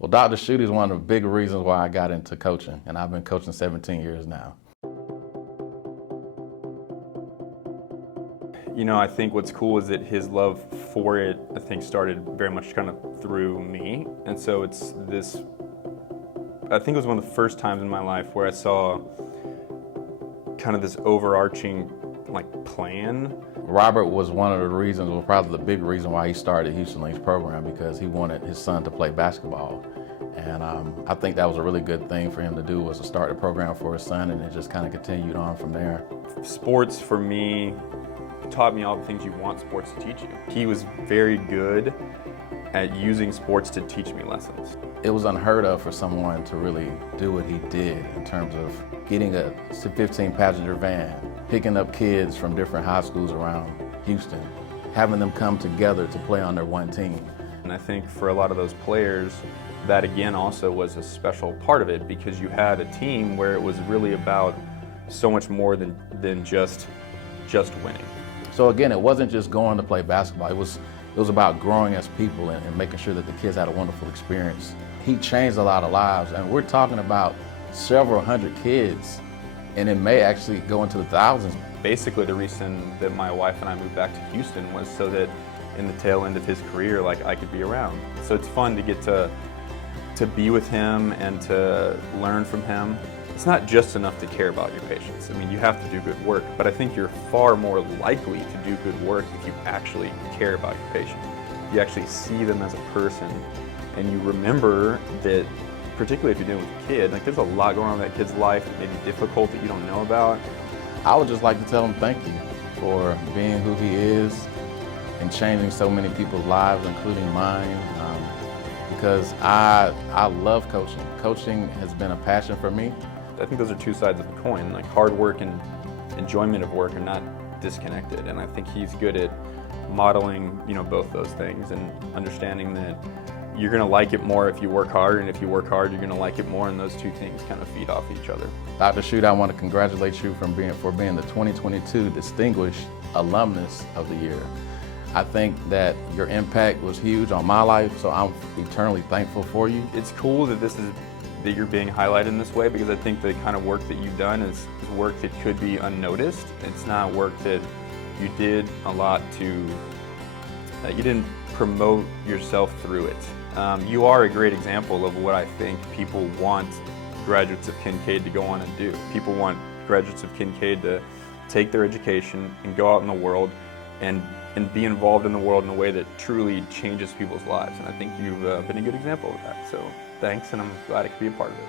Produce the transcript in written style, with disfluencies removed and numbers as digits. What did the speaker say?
Well, Dr. Schudy is one of the big reasons why I got into coaching, and I've been coaching 17 years now. You know, I think what's cool is that his love for it, I think, started very much kind of through me. And so it's this, I think it was one of the first times in my life where I saw kind of this overarching plan. Robert was one of the reasons, well, probably the big reason why he started Houston Link's program, because he wanted his son to play basketball. And I think that was a really good thing for him to do, was to start the program for his son, and it just kind of continued on from there. Sports, for me, taught me all the things you want sports to teach you. He was very good at using sports to teach me lessons. It was unheard of for someone to really do what he did in terms of getting a 15-passenger van, picking up kids from different high schools around Houston, having them come together to play on their one team. And I think for a lot of those players, that again also was a special part of it, because you had a team where it was really about so much more than just winning. So again, it wasn't just going to play basketball. It was about growing as people and making sure that the kids had a wonderful experience. He changed a lot of lives, and we're talking about several hundred kids, and it may actually go into the thousands. Basically, the reason that my wife and I moved back to Houston was so that in the tail end of his career, I could be around. So it's fun to get to be with him and to learn from him. It's not just enough to care about your patients. I mean, you have to do good work, but I think you're far more likely to do good work if you actually care about your patient. You actually see them as a person, and you remember that, particularly if you're dealing with a kid, there's a lot going on in that kid's life that may be difficult that you don't know about. I would just like to tell him thank you for being who he is and changing so many people's lives, including mine, because I love coaching. Coaching has been a passion for me. I think those are two sides of the coin. Hard work and enjoyment of work are not disconnected, and I think he's good at modeling, both those things, and understanding that you're going to like it more if you work hard, and if you work hard, you're going to like it more, and those two things kind of feed off each other. Dr. Schudy, I want to congratulate you for being the 2022 Distinguished Alumnus of the Year. I think that your impact was huge on my life, so I'm eternally thankful for you. It's cool that that you're being highlighted in this way, because I think the kind of work that you've done is work that could be unnoticed. It's not work that you did a lot you didn't promote yourself through it. You are a great example of what I think people want graduates of Kinkaid to go on and do. People want graduates of Kinkaid to take their education and go out in the world and be involved in the world in a way that truly changes people's lives. And I think you've been a good example of that. So thanks, and I'm glad I could be a part of it.